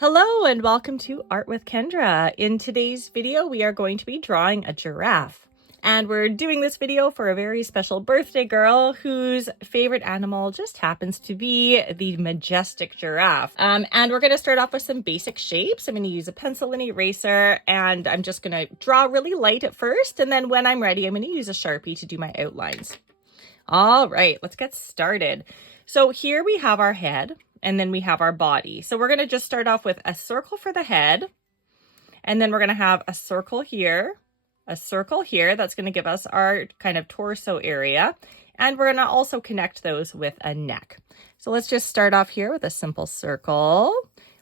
Hello and welcome to Art with Kendra. In today's video, we are going to be drawing a giraffe. And we're doing this video for a very special birthday girl whose favorite animal just happens to be the majestic giraffe. And we're going to start off with some basic shapes. I'm going to use a pencil and eraser, and I'm just going to draw really light at first. And then when I'm ready, I'm going to use a Sharpie to do my outlines. All right, let's get started. So here we have our head. And then we have our body. So we're going to just start off with a circle for the head. And then we're going to have a circle here, a circle here. That's going to give us our kind of torso area. And we're going to also connect those with a neck. So let's just start off here with a simple circle.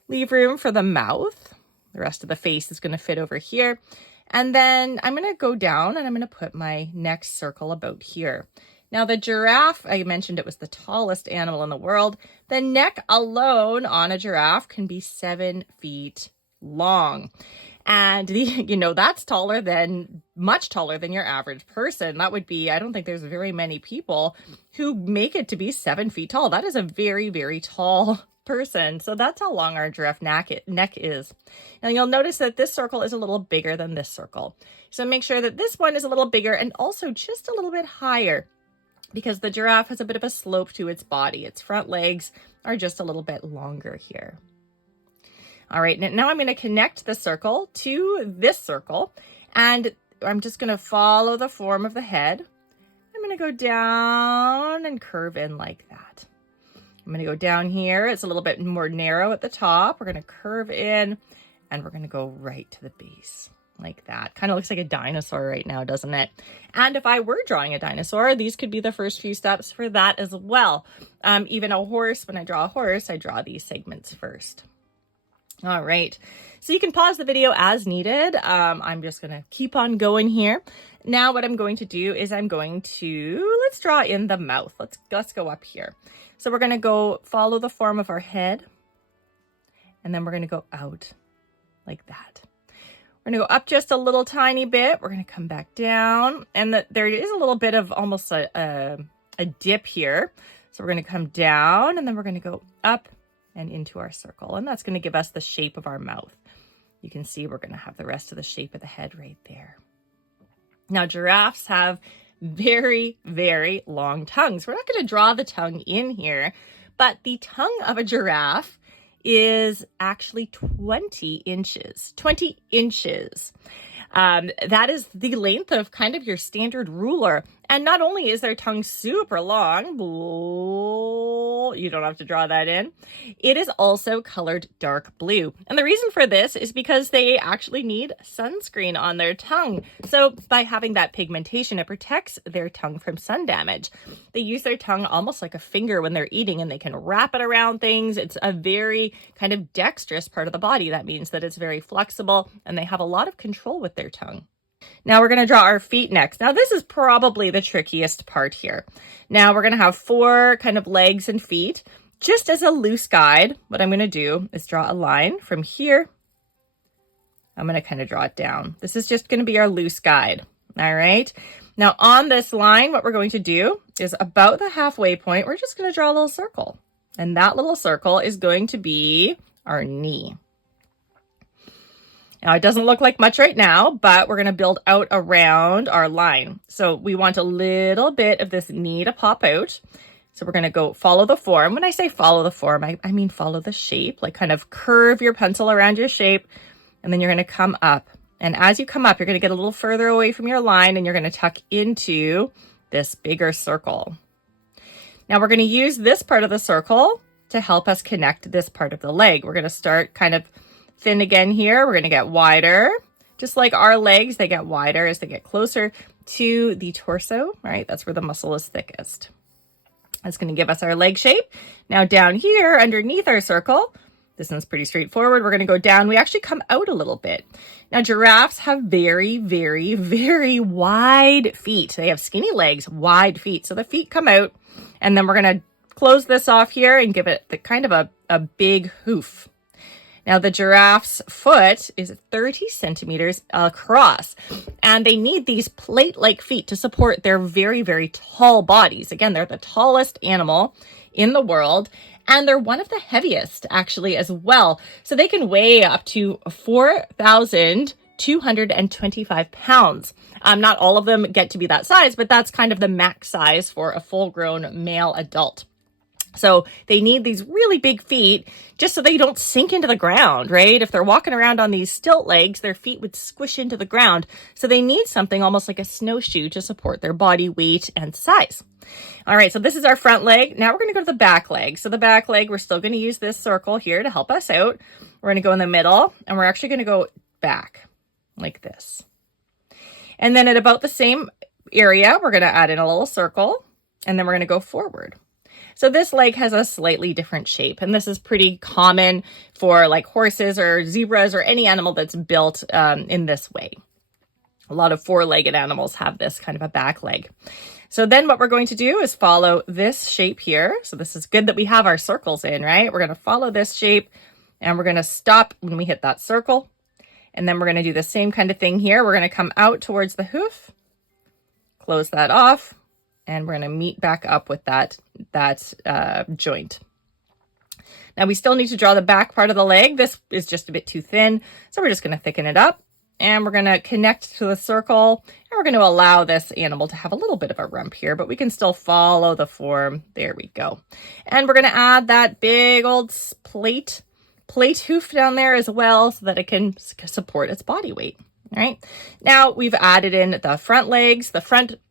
Leave room for the mouth. The rest of the face is going to fit over here. And then I'm going to go down and I'm going to put my next circle about here. Now the giraffe, I mentioned it was the tallest animal in the world. The neck alone on a giraffe can be 7 feet long. And that's much taller than your average person. That would be, I don't think there's very many people who make it to be 7 feet tall. That is a very, very tall person. So that's how long our giraffe neck is. And you'll notice that this circle is a little bigger than this circle. So make sure that this one is a little bigger and also just a little bit higher, because the giraffe has a bit of a slope to its body. Its front legs are just a little bit longer here. All right, now I'm going to connect the circle to this circle, and I'm just going to follow the form of the head. I'm going to go down and curve in like that. I'm going to go down here. It's a little bit more narrow at the top. We're going to curve in, and we're going to go right to the base. Like that. Kind of looks like a dinosaur right now, doesn't it? And if I were drawing a dinosaur, these could be the first few steps for that as well. Even a horse, when I draw a horse, I draw these segments first. All right. So you can pause the video as needed. I'm just going to keep on going here. Now what I'm going to do is let's draw in the mouth. Let's go up here. So we're going to go follow the form of our head. And then we're going to go out like that. We're going to go up just a little tiny bit. We're going to come back down. And there is a little bit of almost a dip here. So we're going to come down and then we're going to go up and into our circle. And that's going to give us the shape of our mouth. You can see we're going to have the rest of the shape of the head right there. Now, giraffes have very, very long tongues. We're not going to draw the tongue in here, but the tongue of a giraffe is actually 20 inches. 20 inches. That is the length of kind of your standard ruler. And not only is their tongue super long, you don't have to draw that in, it is also colored dark blue. And the reason for this is because they actually need sunscreen on their tongue. So by having that pigmentation, it protects their tongue from sun damage. They use their tongue almost like a finger when they're eating, and they can wrap it around things. It's a very kind of dexterous part of the body. That means that it's very flexible and they have a lot of control with their tongue. Now we're going to draw our feet next. Now this is probably the trickiest part here. Now we're going to have 4 kind of legs and feet. Just as a loose guide, what I'm going to do is draw a line from here. I'm going to kind of draw it down. This is just going to be our loose guide. All right. Now on this line, what we're going to do is about the halfway point, we're just going to draw a little circle. And that little circle is going to be our knee. Now, it doesn't look like much right now, but we're going to build out around our line. So we want a little bit of this knee to pop out. So we're going to go follow the form. When I say follow the form, I mean follow the shape, like kind of curve your pencil around your shape. And then you're going to come up. And as you come up, you're going to get a little further away from your line and you're going to tuck into this bigger circle. Now we're going to use this part of the circle to help us connect this part of the leg. We're going to start kind of thin again here. We're going to get wider. Just like our legs, they get wider as they get closer to the torso, right? That's where the muscle is thickest. That's going to give us our leg shape. Now down here underneath our circle, this one's pretty straightforward. We're going to go down. We actually come out a little bit. Now giraffes have very, very, very wide feet. They have skinny legs, wide feet. So the feet come out, and then we're going to close this off here and give it the kind of a big hoof. Now, the giraffe's foot is 30 centimeters across, and they need these plate-like feet to support their very, very tall bodies. Again, they're the tallest animal in the world, And they're one of the heaviest actually as well. So they can weigh up to 4,225 pounds. Not all of them get to be that size, but that's kind of the max size for a full-grown male adult. So they need these really big feet just so they don't sink into the ground, right? If they're walking around on these stilt legs, their feet would squish into the ground. So they need something almost like a snowshoe to support their body weight and size. All right, so this is our front leg. Now we're going to go to the back leg. So the back leg, we're still going to use this circle here to help us out. We're going to go in the middle, and we're actually going to go back like this. And then at about the same area, we're going to add in a little circle, and then we're going to go forward. So this leg has a slightly different shape, and this is pretty common for like horses or zebras or any animal that's built in this way. A lot of four-legged animals have this kind of a back leg. So then what we're going to do is follow this shape here. So this is good that we have our circles in, right? We're going to follow this shape, and we're going to stop when we hit that circle. And then we're going to do the same kind of thing here. We're going to come out towards the hoof, close that off, and we're going to meet back up with that joint. Now we still need to draw the back part of the leg. This is just a bit too thin, so we're just going to thicken it up, and we're going to connect to the circle, and we're going to allow this animal to have a little bit of a rump here, but we can still follow the form. There we go. And we're going to add that big old plate hoof down there as well so that it can support its body weight. All right, now we've added in the front legs, the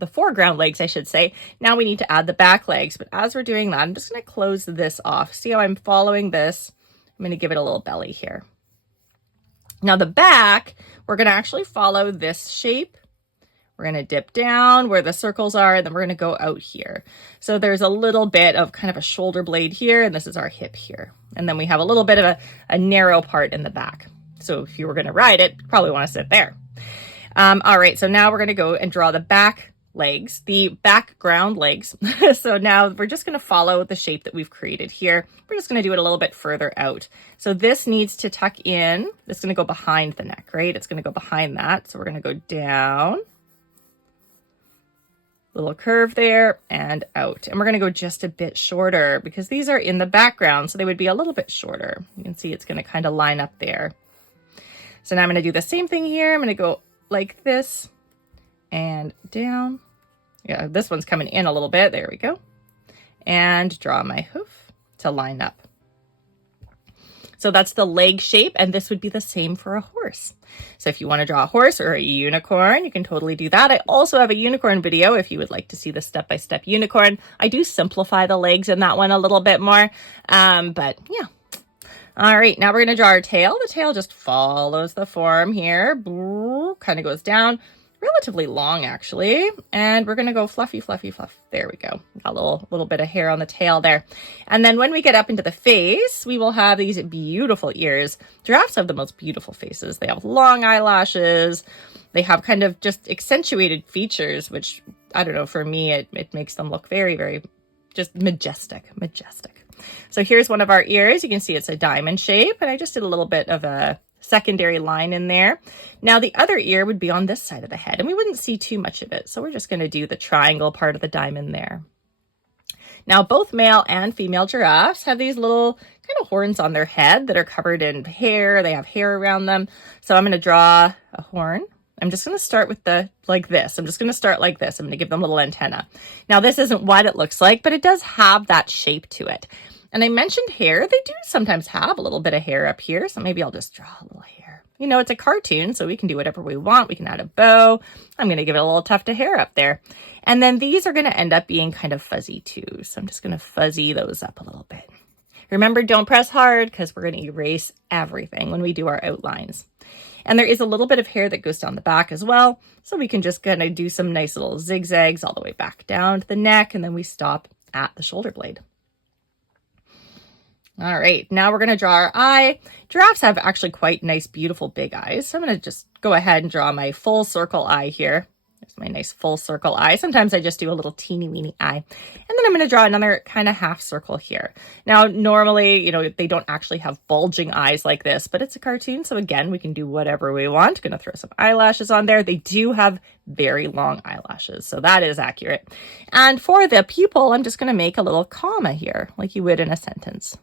foreground legs, I should say. Now we need to add the back legs, but as we're doing that, I'm just going to close this off. See how I'm following this? I'm going to give it a little belly here. Now the back, we're going to actually follow this shape. We're going to dip down where the circles are, and then we're going to go out here. So there's a little bit of kind of a shoulder blade here, and this is our hip here. And then we have a little bit of a narrow part in the back. So if you were going to ride it, you probably want to sit there. All right, so now we're going to go and draw the back legs, the background legs. So now we're just going to follow the shape that we've created here. We're just going to do it a little bit further out. So this needs to tuck in. It's going to go behind the neck, right? It's going to go behind that. So we're going to go down, little curve there, and out. And we're going to go just a bit shorter because these are in the background, so they would be a little bit shorter. You can see it's going to kind of line up there. So now I'm going to do the same thing here. I'm going to go like this and down. Yeah, this one's coming in a little bit. There we go. And draw my hoof to line up. So that's the leg shape, and this would be the same for a horse. So if you want to draw a horse or a unicorn, you can totally do that. I also have a unicorn video if you would like to see the step-by-step unicorn. I do simplify the legs in that one a little bit more, but yeah. All right, now we're going to draw our tail. The tail just follows the form here, kind of goes down, relatively long actually, and we're going to go fluffy, fluffy, fluff. There we go. Got a little bit of hair on the tail there. And then when we get up into the face, we will have these beautiful ears. Giraffes have the most beautiful faces. They have long eyelashes. They have kind of just accentuated features, which, I don't know, for me, it makes them look very, very just majestic. So here's one of our ears. You can see it's a diamond shape, and I just did a little bit of a secondary line in there. Now the other ear would be on this side of the head, and we wouldn't see too much of it. So we're just going to do the triangle part of the diamond there. Now both male and female giraffes have these little kind of horns on their head that are covered in hair. They have hair around them. So I'm going to draw a horn. I'm just going to start with like this. I'm just going to start like this. I'm going to give them a little antenna. Now this isn't what it looks like, but it does have that shape to it. And I mentioned hair. They do sometimes have a little bit of hair up here. So maybe I'll just draw a little hair. You know, it's a cartoon, so we can do whatever we want. We can add a bow. I'm going to give it a little tuft of hair up there. And then these are going to end up being kind of fuzzy too. So I'm just going to fuzzy those up a little bit. Remember, don't press hard because we're going to erase everything when we do our outlines. And there is a little bit of hair that goes down the back as well. So we can just kind of do some nice little zigzags all the way back down to the neck. And then we stop at the shoulder blade. All right, now we're going to draw our eye. Giraffes have actually quite nice, beautiful big eyes. So I'm going to just go ahead and draw my full circle eye here. my nice full circle eye. Sometimes I just do a little teeny weeny eye. And then I'm going to draw another kind of half circle here. Now, normally, they don't actually have bulging eyes like this, but it's a cartoon. So again, we can do whatever we want. Going to throw some eyelashes on there. They do have very long eyelashes, so that is accurate. And for the pupil, I'm just going to make a little comma here, like you would in a sentence.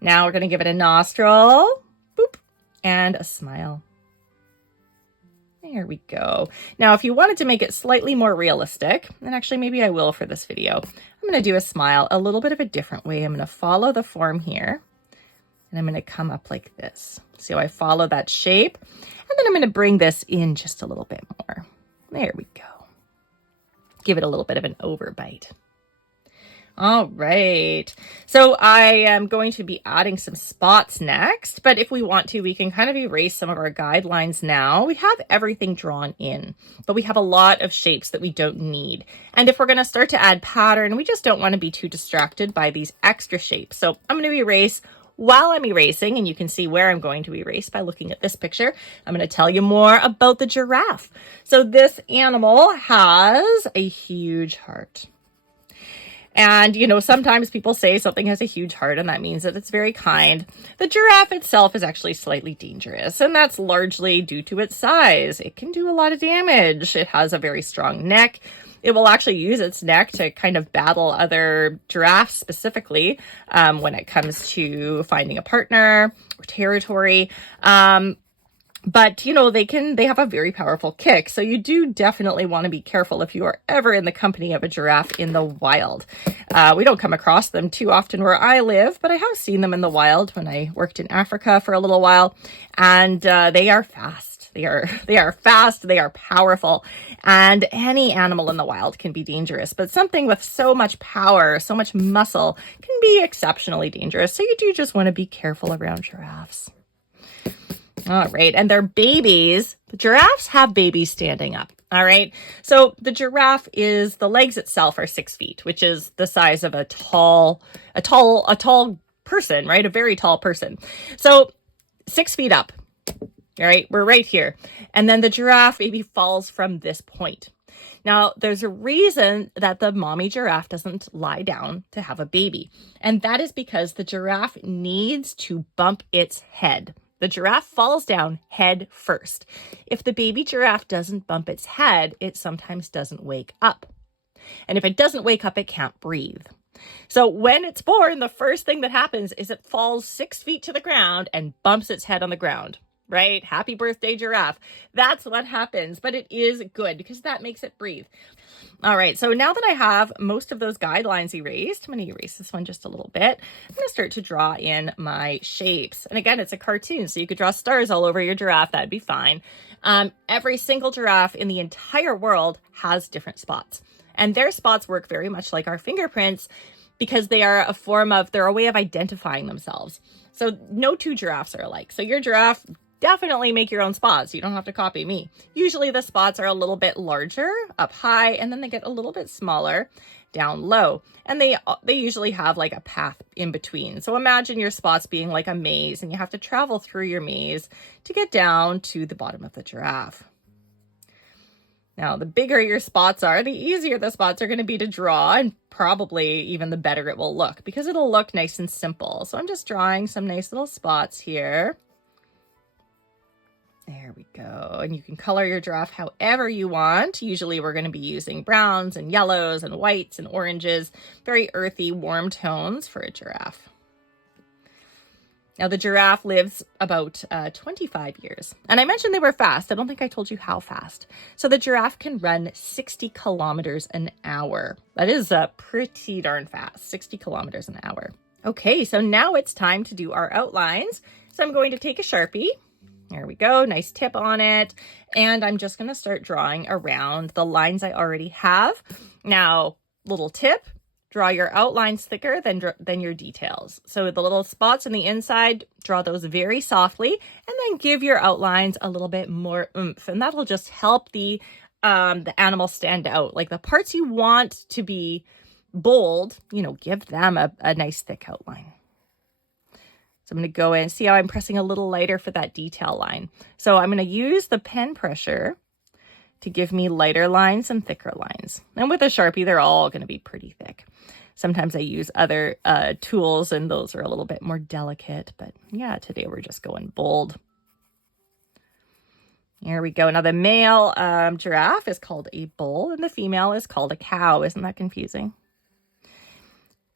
Now we're going to give it a nostril, boop, and a smile. There we go. Now, if you wanted to make it slightly more realistic, and actually maybe I will for this video, I'm going to do a smile a little bit of a different way. I'm going to follow the form here, and I'm going to come up like this. See how I follow that shape? And then I'm going to bring this in just a little bit more. There we go. Give it a little bit of an overbite. All right. So I am going to be adding some spots next, but if we want to, we can kind of erase some of our guidelines now. We have everything drawn in, but we have a lot of shapes that we don't need. And if we're going to start to add pattern, we just don't want to be too distracted by these extra shapes. So I'm going to erase while I'm erasing, and you can see where I'm going to erase by looking at this picture. I'm going to tell you more about the giraffe. So this animal has a huge heart. And, sometimes people say something has a huge heart and that means that it's very kind. The giraffe itself is actually slightly dangerous, and that's largely due to its size. It can do a lot of damage. It has a very strong neck. It will actually use its neck to kind of battle other giraffes specifically when it comes to finding a partner or territory. But, they have a very powerful kick. So you do definitely want to be careful if you are ever in the company of a giraffe in the wild. We don't come across them too often where I live, but I have seen them in the wild when I worked in Africa for a little while. And they are fast. They are fast. They are powerful. And any animal in the wild can be dangerous. But something with so much power, so much muscle can be exceptionally dangerous. So you do just want to be careful around giraffes. All right. And their babies, the giraffes have babies standing up. All right. So the giraffe the legs itself are 6 feet, which is the size of a tall person, right? A very tall person. So 6 feet up. All right. We're right here. And then the giraffe baby falls from this point. Now, there's a reason that the mommy giraffe doesn't lie down to have a baby. And that is because the giraffe needs to bump its head. The giraffe falls down head first. If the baby giraffe doesn't bump its head, it sometimes doesn't wake up. And if it doesn't wake up, it can't breathe. So when it's born, the first thing that happens is it falls 6 feet to the ground and bumps its head on the ground, right? Happy birthday, giraffe. That's what happens, but it is good because that makes it breathe. All right, so now that I have most of those guidelines erased, I'm going to erase this one just a little bit. I'm going to start to draw in my shapes. And again, it's a cartoon, so you could draw stars all over your giraffe. That'd be fine. Every single giraffe in the entire world has different spots. And their spots work very much like our fingerprints because they're a way of identifying themselves. So no two giraffes are alike. So your giraffe, definitely make your own spots. You don't have to copy me. Usually the spots are a little bit larger up high, and then they get a little bit smaller down low. And they usually have like a path in between. So imagine your spots being like a maze, and you have to travel through your maze to get down to the bottom of the giraffe. Now, the bigger your spots are, the easier the spots are going to be to draw, and probably even the better it will look because it'll look nice and simple. So I'm just drawing some nice little spots here. There we go. And you can color your giraffe however you want. Usually we're going to be using browns and yellows and whites and oranges, very earthy, warm tones for a giraffe. Now the giraffe lives about 25 years. And I mentioned they were fast. I don't think I told you how fast. So the giraffe can run 60 kilometers an hour. That is pretty darn fast, 60 kilometers an hour. Okay, so now it's time to do our outlines. So I'm going to take a Sharpie. There we go. Nice tip on it. And I'm just going to start drawing around the lines I already have. Now, little tip, draw your outlines thicker than your details. So the little spots on the inside, draw those very softly, and then give your outlines a little bit more oomph. And that'll just help the animal stand out. Like the parts you want to be bold, give them a nice thick outline. So I'm going to go in, see how I'm pressing a little lighter for that detail line. So I'm going to use the pen pressure to give me lighter lines and thicker lines. And with a Sharpie, they're all going to be pretty thick. Sometimes I use other tools and those are a little bit more delicate, but yeah, today we're just going bold. Here we go. Now the male giraffe is called a bull and the female is called a cow. Isn't that confusing?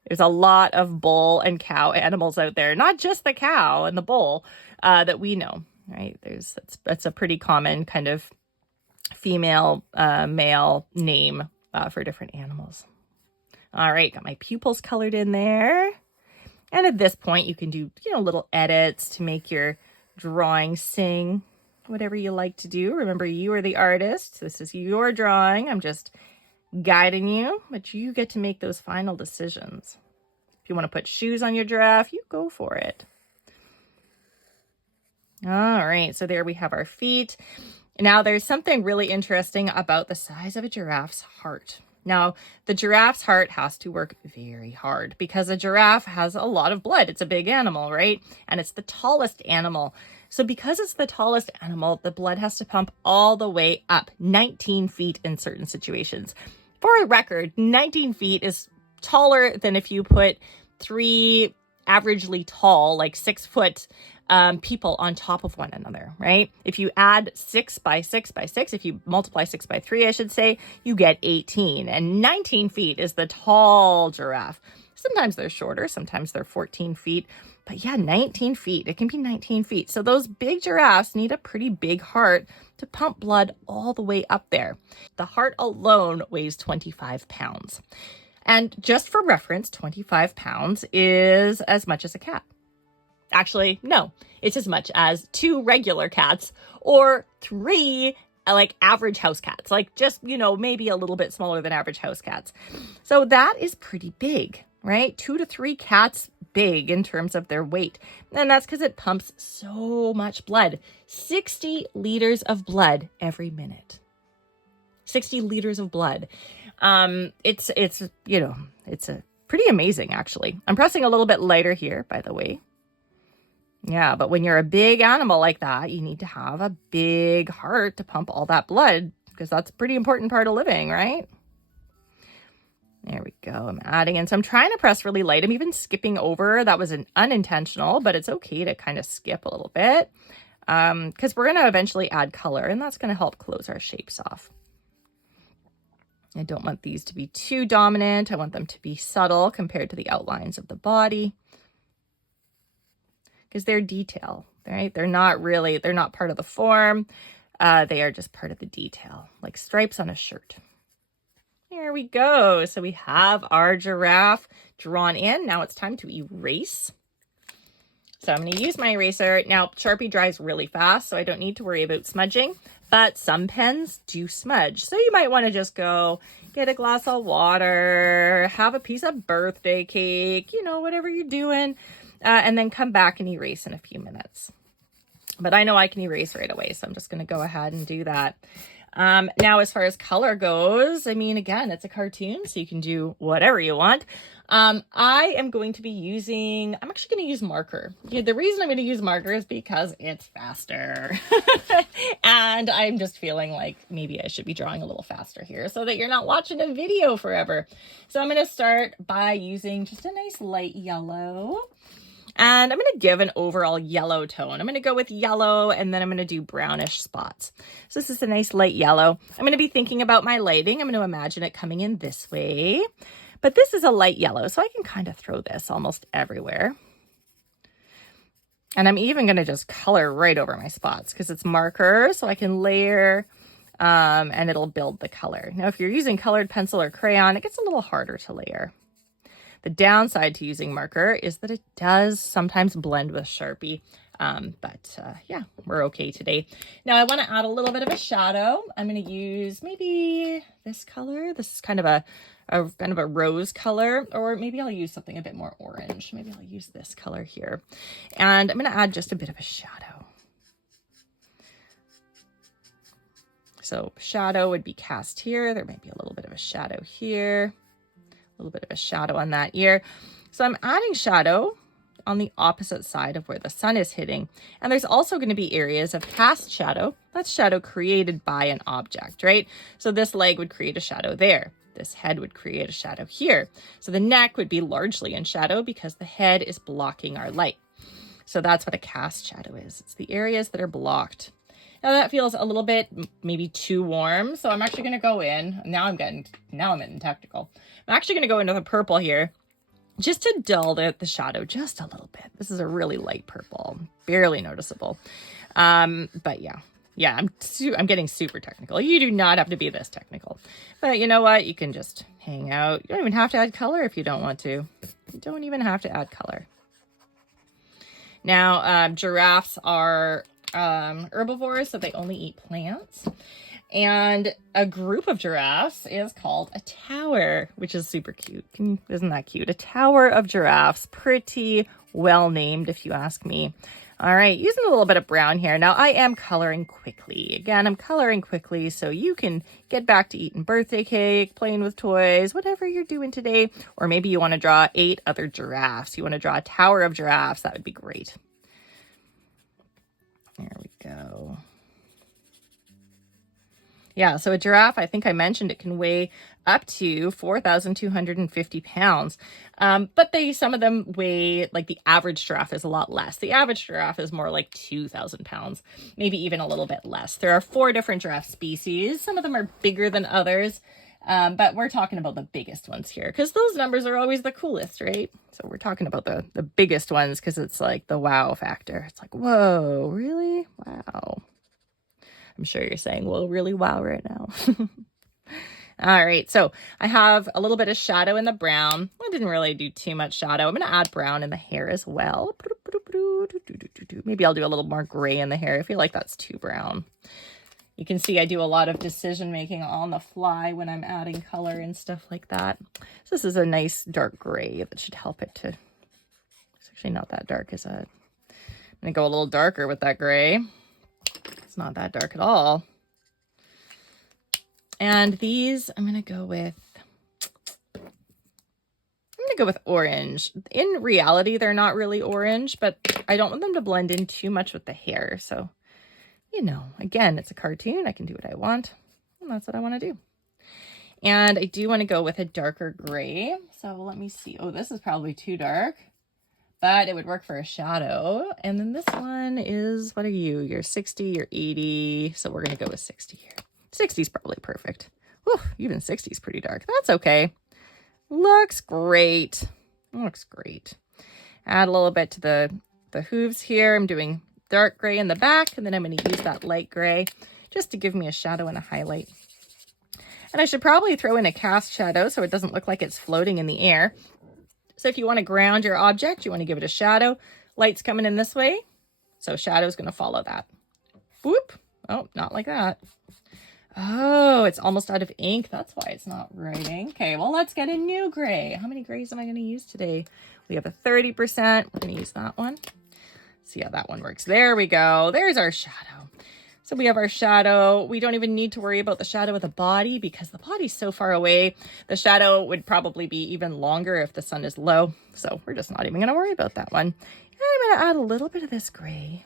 There's a lot of bull and cow animals out there, not just the cow and the bull that we know, right? That's a pretty common kind of female, male name for different animals. All right, got my pupils colored in there. And at this point, you can do, little edits to make your drawing sing, whatever you like to do. Remember, you are the artist. This is your drawing. I'm just guiding you, but you get to make those final decisions. If you want to put shoes on your giraffe, you go for it. All right, so there we have our feet. Now, there's something really interesting about the size of a giraffe's heart. Now, the giraffe's heart has to work very hard because a giraffe has a lot of blood. It's a big animal, right? And it's the tallest animal. So because it's the tallest animal, the blood has to pump all the way up 19 feet in certain situations. For a record, 19 feet is taller than if you put 3 averagely tall, like 6 foot people on top of one another, right? If you add 6 by 6 by 6, if you multiply 6 by 3, I should say, you get 18. And 19 feet is the tall giraffe. Sometimes they're shorter, sometimes they're 14 feet. But yeah, 19 feet. It can be 19 feet. So those big giraffes need a pretty big heart to pump blood all the way up there. The heart alone weighs 25 pounds. And just for reference, 25 pounds is as much as a cat. Actually, no, it's as much as 2 regular cats or 3 like average house cats, like just, maybe a little bit smaller than average house cats. So that is pretty big, right? 2 to 3 cats big in terms of their weight. And that's because it pumps so much blood, 60 liters of blood every minute. 60 liters of blood. It's pretty amazing, actually. I'm pressing a little bit lighter here, by the way. Yeah, but when you're a big animal like that, you need to have a big heart to pump all that blood because that's a pretty important part of living, right? There we go. I'm adding in. So I'm trying to press really light. I'm even skipping over. That was an unintentional, but it's okay to kind of skip a little bit because we're going to eventually add color and that's going to help close our shapes off. I don't want these to be too dominant. I want them to be subtle compared to the outlines of the body. Because they're detail, right? They're not part of the form. They are just part of the detail, like stripes on a shirt. Here we go. So we have our giraffe drawn in. Now it's time to erase. So I'm going to use my eraser. Now, Sharpie dries really fast, so I don't need to worry about smudging. But some pens do smudge. So you might want to just go get a glass of water, have a piece of birthday cake, whatever you're doing. And then come back and erase in a few minutes. But I know I can erase right away, so I'm just going to go ahead and do that. Now, as far as color goes, again, it's a cartoon, so you can do whatever you want. I'm actually going to use marker. The reason I'm going to use marker is because it's faster. And I'm just feeling like maybe I should be drawing a little faster here so that you're not watching a video forever. So I'm going to start by using just a nice light yellow. And I'm going to give an overall yellow tone. I'm going to go with yellow and then I'm going to do brownish spots. So this is a nice light yellow. I'm going to be thinking about my lighting. I'm going to imagine it coming in this way. But this is a light yellow, so I can kind of throw this almost everywhere. And I'm even going to just color right over my spots because it's marker, so I can layer and it'll build the color. Now, if you're using colored pencil or crayon, it gets a little harder to layer. The downside to using marker is that it does sometimes blend with Sharpie. Yeah, we're okay today. Now I want to add a little bit of a shadow. I'm going to use maybe this color. This is kind of a rose color, or maybe I'll use something a bit more orange. Maybe I'll use this color here. And I'm going to add just a bit of a shadow. So shadow would be cast here. There might be a little bit of a shadow here. A little bit of a shadow on that ear. So I'm adding shadow on the opposite side of where the sun is hitting. And there's also going to be areas of cast shadow. That's shadow created by an object, right? So this leg would create a shadow there. This head would create a shadow here. So the neck would be largely in shadow because the head is blocking our light. So that's what a cast shadow is. It's the areas that are blocked. Now that feels a little bit maybe too warm. So I'm actually going to go in. Now I'm getting technical. I'm actually going to go into the purple here just to dull the shadow just a little bit. This is a really light purple, barely noticeable. But yeah, I'm getting super technical. You do not have to be this technical. But you know what? You can just hang out. You don't even have to add color if you don't want to. You don't even have to add color. Now, giraffes are herbivores, so they only eat plants. And a group of giraffes is called a tower, which is super cute. Isn't that cute? A tower of giraffes. Pretty well named, if you ask me. All right, using a little bit of brown here. Now, I am coloring quickly. Again, I'm coloring quickly so you can get back to eating birthday cake, playing with toys, whatever you're doing today. Or maybe you want to draw 8 other giraffes. You want to draw a tower of giraffes. That would be great. There we go. Yeah, so a giraffe, I think I mentioned, it can weigh up to 4,250 pounds. But some of them weigh, like the average giraffe is a lot less. The average giraffe is more like 2,000 pounds, maybe even a little bit less. There are 4 different giraffe species. Some of them are bigger than others, but we're talking about the biggest ones here because those numbers are always the coolest, right? So we're talking about the biggest ones because it's like the wow factor. It's like, whoa, really? Wow. I'm sure you're saying, well, really wow right now. All right, so I have a little bit of shadow in the brown. I didn't really do too much shadow. I'm going to add brown in the hair as well. Maybe I'll do a little more gray in the hair. I feel like that's too brown. You can see I do a lot of decision making on the fly when I'm adding color and stuff like that. So this is a nice dark gray that should help it to... It's actually not that dark, is it? I'm going to go a little darker with that gray. It's not that dark at all. And these I'm going to go with orange. In reality, they're not really orange, but I don't want them to blend in too much with the hair. So, you know, again, it's a cartoon. I can do what I want. And that's what I want to do. And I do want to go with a darker gray. So let me see. Oh, this is probably too dark. But it would work for a shadow. And then this one is, what are you? You're 60, you're 80. So we're going to go with 60 here. 60 is probably perfect. Whew, even 60 is pretty dark. That's okay. Looks great. Looks great. Add a little bit to the hooves here. I'm doing dark gray in the back. And then I'm going to use that light gray just to give me a shadow and a highlight. And I should probably throw in a cast shadow so it doesn't look like it's floating in the air. So if you want to ground your object, you want to give it a shadow. Light's coming in this way. So shadow's going to follow that. Whoop. Oh, not like that. Oh, it's almost out of ink. That's why it's not writing. Okay, well, let's get a new gray. How many grays am I going to use today? We have a 30%. We're going to use that one. See how that one works. There we go. There's our shadow. So we have our shadow. We don't even need to worry about the shadow of the body because the body's so far away. The shadow would probably be even longer if the sun is low. So we're just not even going to worry about that one. And I'm going to add a little bit of this gray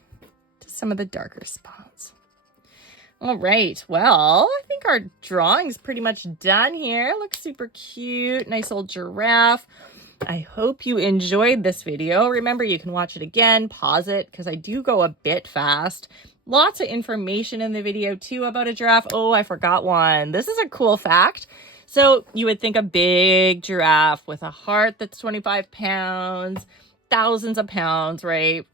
to some of the darker spots. All right. Well, I think our drawing's pretty much done here. Looks super cute. Nice old giraffe. I hope you enjoyed this video. Remember, you can watch it again, pause it, because I do go a bit fast. Lots of information in the video too about a giraffe. Oh, I forgot one. This is a cool fact. So you would think a big giraffe with a heart that's 25 pounds, thousands of pounds, right?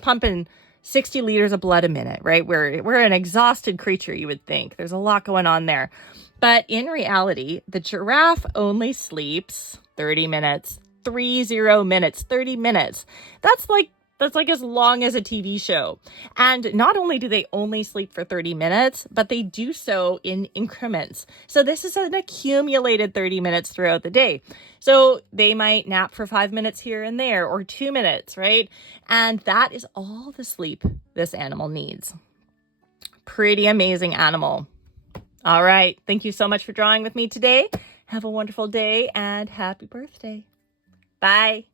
Pumping 60 liters of blood a minute, right? We're an exhausted creature, you would think. There's a lot going on there. But in reality, the giraffe only sleeps 30 minutes, 30 minutes, 30 minutes. That's like as long as a TV show. And not only do they only sleep for 30 minutes, but they do so in increments. So this is an accumulated 30 minutes throughout the day. So they might nap for 5 minutes here and there, or 2 minutes, right? And that is all the sleep this animal needs. Pretty amazing animal. All right. Thank you so much for drawing with me today. Have a wonderful day and happy birthday. Bye.